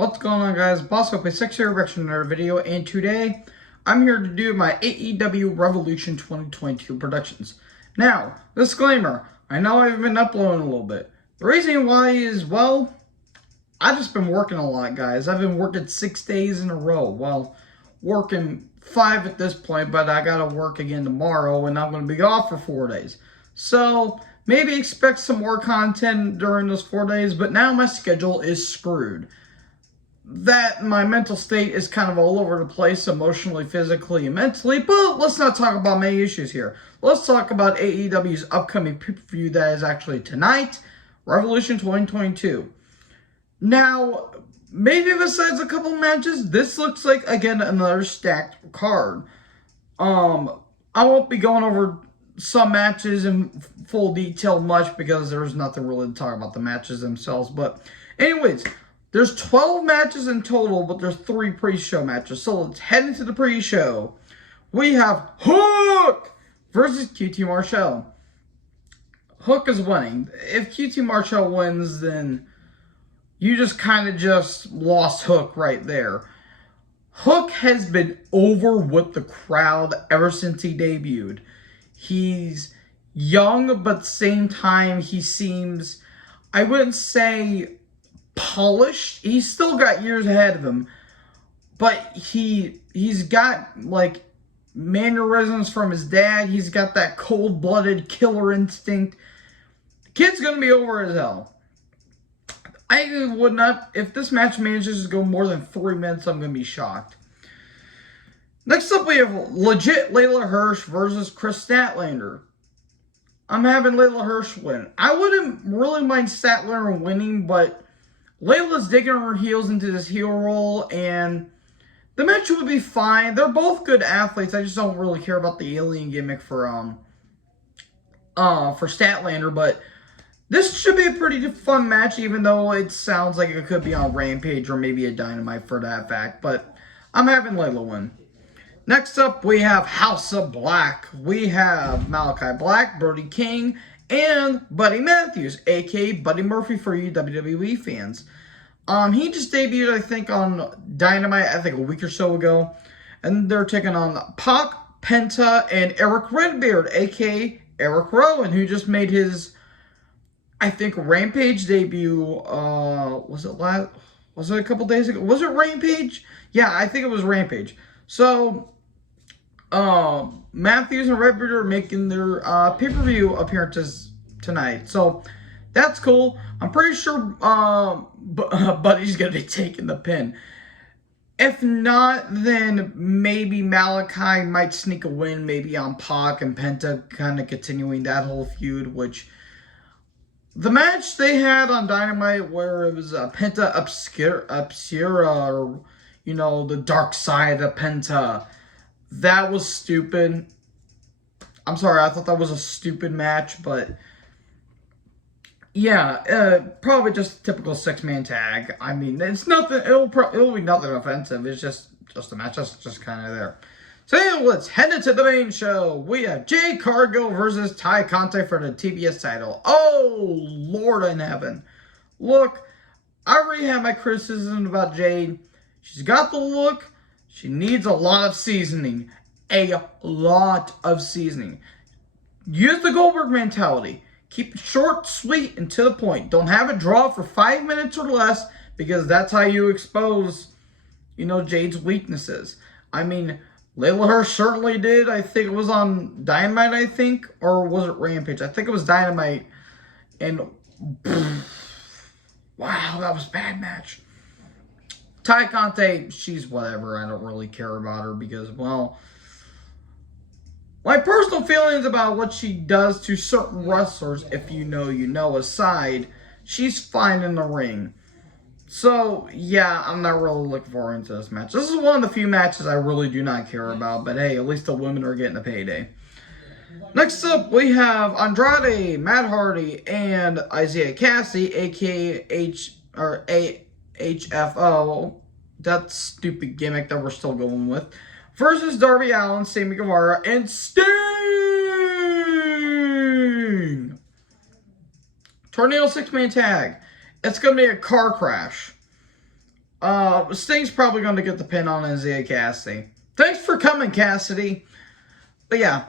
What's going on, guys? Boss Hope, a 6-year reaction another video, and today I'm here to do my AEW Revolution 2022 predictions. Now, disclaimer, I know I've been uploading a little bit. The reason why is, well, I've just been working a lot, guys. I've been working 6 days in a row. Well, working 5 at this point, but I gotta work again tomorrow, and I'm gonna be off for 4 days. So, maybe expect some more content during those 4 days, but now my schedule is screwed. That my mental state is kind of all over the place, emotionally, physically, and mentally, but let's not talk about my issues here. Let's talk about AEW's upcoming pay-per-view that is actually tonight, Revolution 2022. Now, maybe besides a couple matches, this looks like, again, another stacked card. I won't be going over some matches in full detail much because there's nothing really to talk about the matches themselves, but anyways, there's 12 matches in total, but there's 3 pre-show matches. So let's head into the pre-show. We have Hook versus QT Marshall. Hook is winning. If QT Marshall wins, then you just kind of just lost Hook right there. Hook has been over with the crowd ever since he debuted. He's young, but at the same time, he seems, I wouldn't say polished. He's still got years ahead of him, but he's got like mannerisms from his dad. He's got that cold-blooded killer instinct. The kid's gonna be over as hell. I would not, if this match manages to go more than 3 minutes, I'm gonna be shocked. Next up, we have legit Layla Hirsch versus Kris Statlander. I'm having Layla Hirsch win. I wouldn't really mind Statlander winning, but Layla's digging her heels into this heel role, and the match would be fine. They're both good athletes. I just don't really care about the alien gimmick for Statlander, but this should be a pretty fun match, even though it sounds like it could be on Rampage or maybe a Dynamite for that fact, but I'm having Layla win. Next up, we have House of Black. We have Malachi Black, Brody King, and Buddy Matthews, a.k.a. Buddy Murphy for you WWE fans. He just debuted, I think, on Dynamite, I think a week or so ago. And they're taking on Pac, Penta, and Eric Redbeard, a.k.a. Eric Rowan, who just made his, I think, Rampage debut. Was it a couple days ago? Was it Rampage? Yeah, I think it was Rampage. So, Matthews and Redbeard are making their pay-per-view appearances tonight. So, that's cool. I'm pretty sure Buddy's going to be taking the pin. If not, then maybe Malachi might sneak a win, maybe on Pac and Penta, kind of continuing that whole feud, which the match they had on Dynamite where it was Penta Obscura, or, you know, the dark side of Penta, that was stupid. I'm sorry, I thought that was a stupid match, but yeah, probably just a typical 6-man tag. I mean, it's nothing. It'll be nothing offensive. It's just a match. That's just kind of there. So yeah, let's head into the main show. We have Jade Cargill versus Ty Conte for the TBS title. Oh Lord in heaven! Look, I already have my criticism about Jade. She's got the look. She needs a lot of seasoning. A lot of seasoning. Use the Goldberg mentality. Keep it short, sweet, and to the point. Don't have it draw for 5 minutes or less, because that's how you expose, you know, Jade's weaknesses. I mean, Layla Hirsch certainly did. I think it was on Dynamite, I think. Or was it Rampage? I think it was Dynamite. And, wow, that was a bad match. Ty Conte, she's whatever. I don't really care about her because, well, my personal feelings about what she does to certain wrestlers, if you know, you know, aside, she's fine in the ring. So, yeah, I'm not really looking forward to this match. This is one of the few matches I really do not care about, but hey, at least the women are getting a payday. Next up, we have Andrade, Matt Hardy, and Isaiah Cassidy, a.k.a. HFO, that stupid gimmick that we're still going with, versus Darby Allin, Sammy Guevara, and Sting! Tornado 6-man tag. It's going to be a car crash. Sting's probably going to get the pin on Isaiah Cassidy. Thanks for coming, Cassidy. But yeah,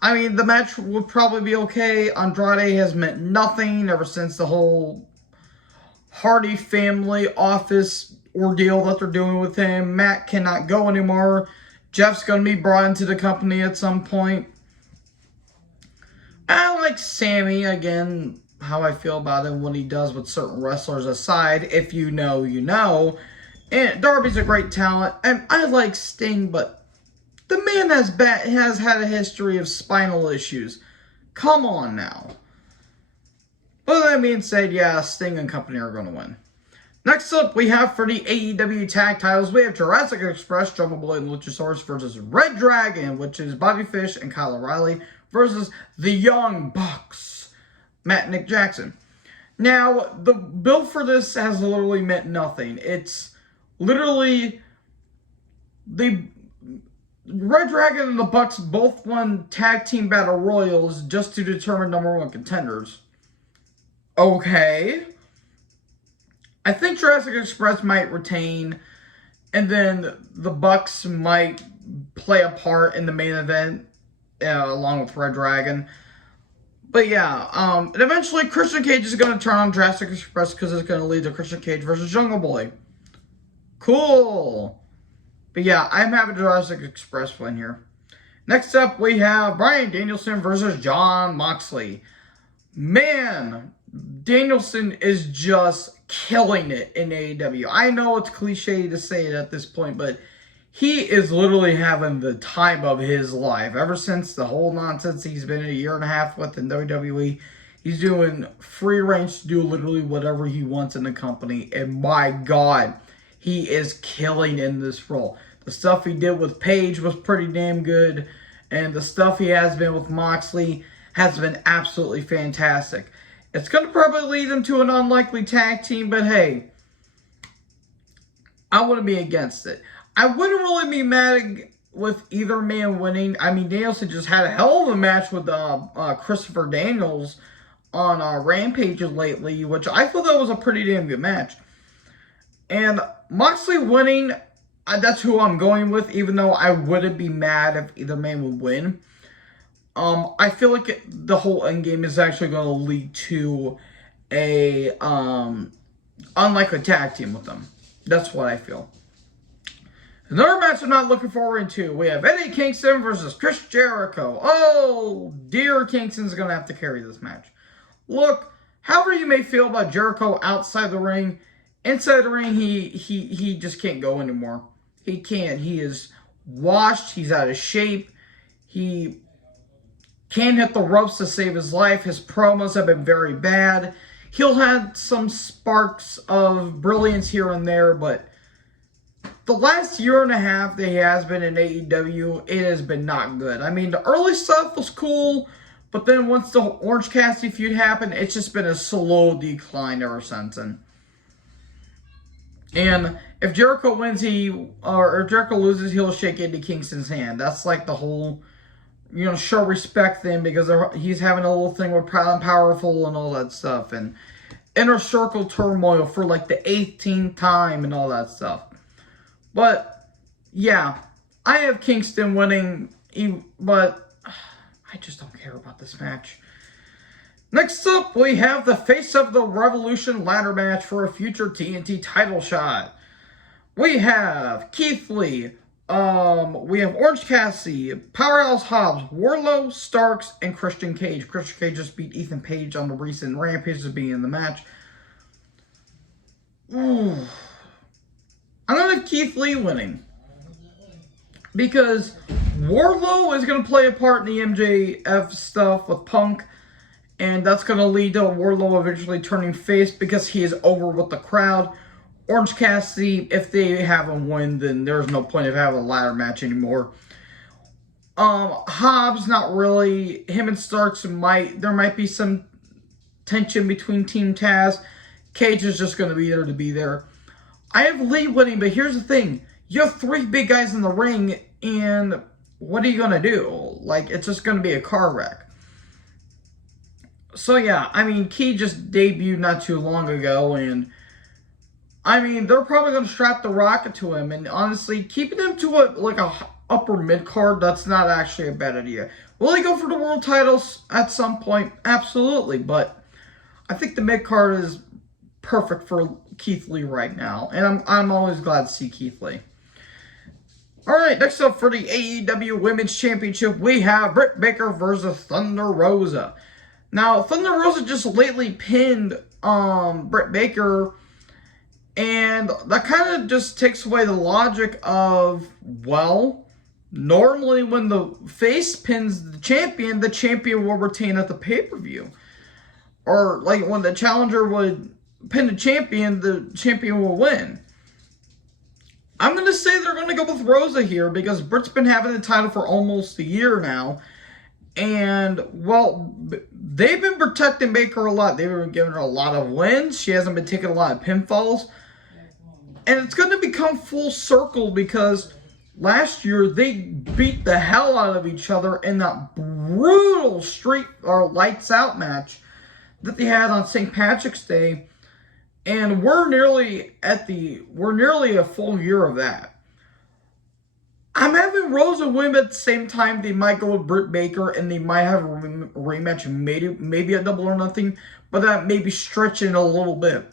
I mean, the match would probably be okay. Andrade has meant nothing ever since the whole Hardy family office ordeal that they're doing with him. Matt cannot go anymore. Jeff's going to be brought into the company at some point. I like Sammy, again, how I feel about him, what he does with certain wrestlers aside. If you know, you know. And Darby's a great talent. And I like Sting, but the man has had a history of spinal issues. Come on now. But that being said, yeah, Sting and company are going to win. Next up, we have for the AEW tag titles, we have Jurassic Express, Jungle Boy and Luchasaurus versus Red Dragon, which is Bobby Fish and Kyle O'Reilly, versus the Young Bucks, Matt and Nick Jackson. Now, the bill for this has literally meant nothing. It's literally the Red Dragon and the Bucks both won tag team battle royals just to determine #1 contenders. Okay. I think Jurassic Express might retain, and then the Bucks might play a part in the main event, along with Red Dragon. But yeah, and eventually Christian Cage is going to turn on Jurassic Express because it's going to lead to Christian Cage versus Jungle Boy. Cool. But yeah, I'm having Jurassic Express win here. Next up, we have Bryan Danielson versus Jon Moxley. Man, Danielson is just killing it in AEW. I know it's cliche to say it at this point, but he is literally having the time of his life. Ever since the whole nonsense he's been in a year and a half with in WWE, he's doing free range to do literally whatever he wants in the company. And my God, he is killing in this role. The stuff he did with Paige was pretty damn good. And the stuff he has been with Moxley has been absolutely fantastic. It's going to probably lead him to an unlikely tag team, but hey, I wouldn't be against it. I wouldn't really be mad with either man winning. I mean, Danielson just had a hell of a match with Christopher Daniels on Rampage lately, which I thought that was a pretty damn good match. And Moxley winning, that's who I'm going with, even though I wouldn't be mad if either man would win. I feel like the whole endgame is actually going to lead to a unlikely tag team with them. That's what I feel. Another match I'm not looking forward to. We have Eddie Kingston versus Chris Jericho. Oh, dear, Kingston's going to have to carry this match. Look, however you may feel about Jericho outside the ring, inside the ring, he just can't go anymore. He can't. He is washed. He's out of shape. He can't hit the ropes to save his life. His promos have been very bad. He'll have some sparks of brilliance here and there, but the last year and a half that he has been in AEW, it has been not good. I mean, the early stuff was cool, but then once the Orange Cassidy feud happened, it's just been a slow decline ever since. And if Jericho wins, or if Jericho loses, he'll shake Eddie Kingston's hand. That's like the whole, show respect thing, because he's having a little thing with Proud and Powerful and all that stuff, and Inner Circle turmoil for like the 18th time and all that stuff. But yeah, I have Kingston winning, but I just don't care about this match. Next up, we have the Face of the Revolution ladder match for a future TNT title shot. We have Keith Lee, we have Orange Cassidy, Powerhouse Hobbs, Wardlow, Starks, and Christian Cage. Christian Cage just beat Ethan Page on the recent Rampage to be in the match. Ooh. I'm going to have Keith Lee winning, because Wardlow is going to play a part in the MJF stuff with Punk, and that's going to lead to Wardlow eventually turning face because he is over with the crowd. Orange Cassidy, if they have him win, then there's no point of having a ladder match anymore. Hobbs, not really. Him and Starks there might be some tension between Team Taz. Cage is just going to be there to be there. I have Lee winning, but here's the thing. You have 3 big guys in the ring, and what are you going to do? Like, it's just going to be a car wreck. So, yeah, I mean, Key just debuted not too long ago, and I mean, they're probably going to strap the rocket to him, and honestly, keeping him to a upper mid card, that's not actually a bad idea. Will he go for the world titles at some point? Absolutely, but I think the mid card is perfect for Keith Lee right now, and I'm always glad to see Keith Lee. All right, next up for the AEW Women's Championship, we have Britt Baker versus Thunder Rosa. Now, Thunder Rosa just lately pinned Britt Baker, and that kind of just takes away the logic of, well, normally when the face pins the champion will retain at the pay-per-view. Or, like, when the challenger would pin the champion will win. I'm going to say they're going to go with Rosa here because Britt's been having the title for almost a year now. And, well, they've been protecting Baker a lot. They've been giving her a lot of wins. She hasn't been taking a lot of pinfalls. And it's going to become full circle because last year they beat the hell out of each other in that brutal street or lights out match that they had on St. Patrick's Day. And we're nearly a full year of that. I'm having Rosa win, but at the same time, they might go with Britt Baker, and they might have a rematch, maybe a double or nothing, but that may be stretching a little bit.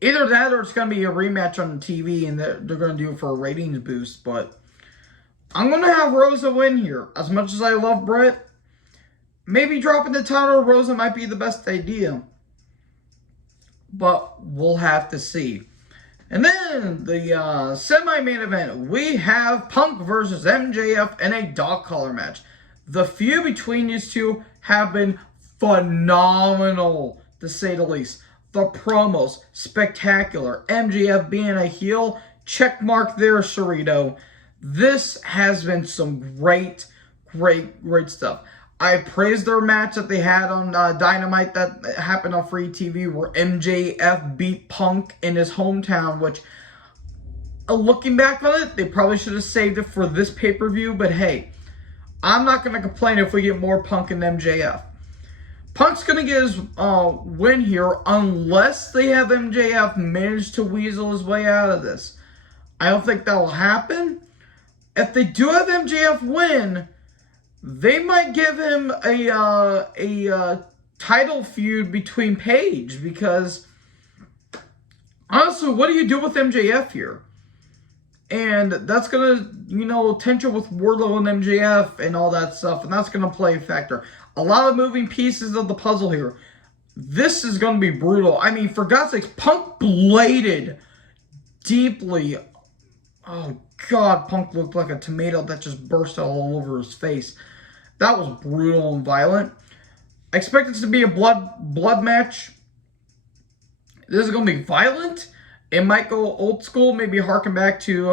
Either that, or it's going to be a rematch on TV, and they're going to do it for a ratings boost, but I'm going to have Rosa win here. As much as I love Britt, maybe dropping the title of Rosa might be the best idea. But we'll have to see. And then the semi-main event, we have Punk versus MJF in a dog collar match. The feud between these two have been phenomenal, to say the least. The promos, spectacular. MJF being a heel, check mark there, Cerrito. This has been some great stuff. I praised their match that they had on Dynamite that happened on free TV where MJF beat Punk in his hometown, which, looking back on it, they probably should have saved it for this pay-per-view, but hey, I'm not going to complain if we get more Punk and MJF. Punk's going to get his win here unless they have MJF manage to weasel his way out of this. I don't think that will happen. If they do have MJF win, they might give him a title feud between Paige because, honestly, what do you do with MJF here? And that's going to, tension with Wardlow and MJF and all that stuff, and that's going to play a factor. A lot of moving pieces of the puzzle here. This is going to be brutal. I mean, for God's sakes, Punk bladed deeply. Oh, God, Punk looked like a tomato that just burst all over his face. That was brutal and violent. I expect this to be a blood match. This is going to be violent. It might go old school, maybe harken back to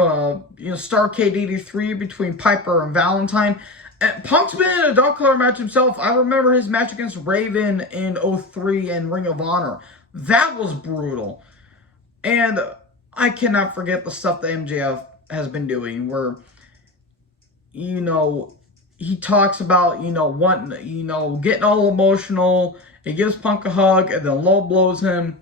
Starrcade 83 between Piper and Valentine. And Punk's been in a dog collar match himself. I remember his match against Raven in 03 and Ring of Honor. That was brutal. And I cannot forget the stuff that MJF has been doing where, he talks about, wanting, getting all emotional. He gives Punk a hug and then low blows him.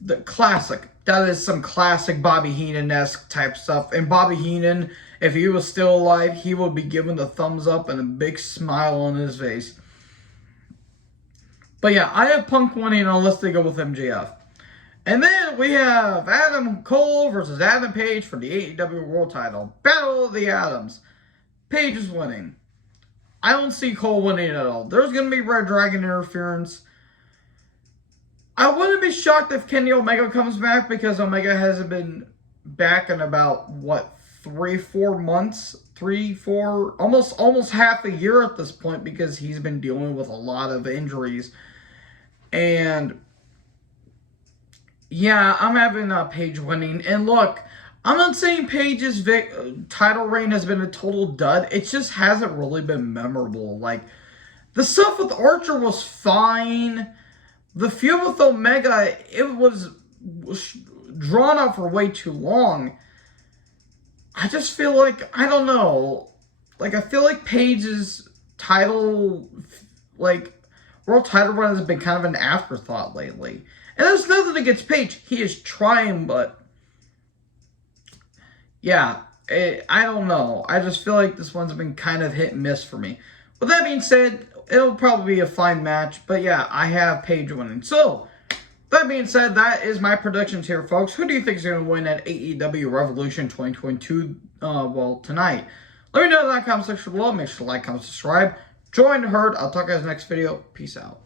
The classic. That is some classic Bobby Heenan-esque type stuff. And Bobby Heenan, if he was still alive, he would be giving the thumbs up and a big smile on his face. But yeah, I have Punk winning unless they go with MJF. And then we have Adam Cole versus Adam Page for the AEW World Title. Battle of the Atoms. Page is winning. I don't see Cole winning at all. There's going to be Red Dragon interference. I wouldn't be shocked if Kenny Omega comes back because Omega hasn't been back in about, 3-4 months? 3-4, almost half a year at this point because he's been dealing with a lot of injuries. And yeah, I'm having Page winning. And look, I'm not saying Paige's title reign has been a total dud. It just hasn't really been memorable. Like, the stuff with Archer was fine. The feud with Omega, it was drawn out for way too long. I just feel like, I don't know. Like, I feel like Paige's title, world title run has been kind of an afterthought lately. And there's nothing against Page. He is trying, but yeah, I don't know. I just feel like this one's been kind of hit and miss for me. With that being said, it'll probably be a fine match. But yeah, I have Page winning. So, that being said, that is my predictions here, folks. Who do you think is going to win at AEW Revolution 2022, tonight? Let me know in the comment section below. Make sure to like, comment, subscribe. Join the herd. I'll talk to you guys next video. Peace out.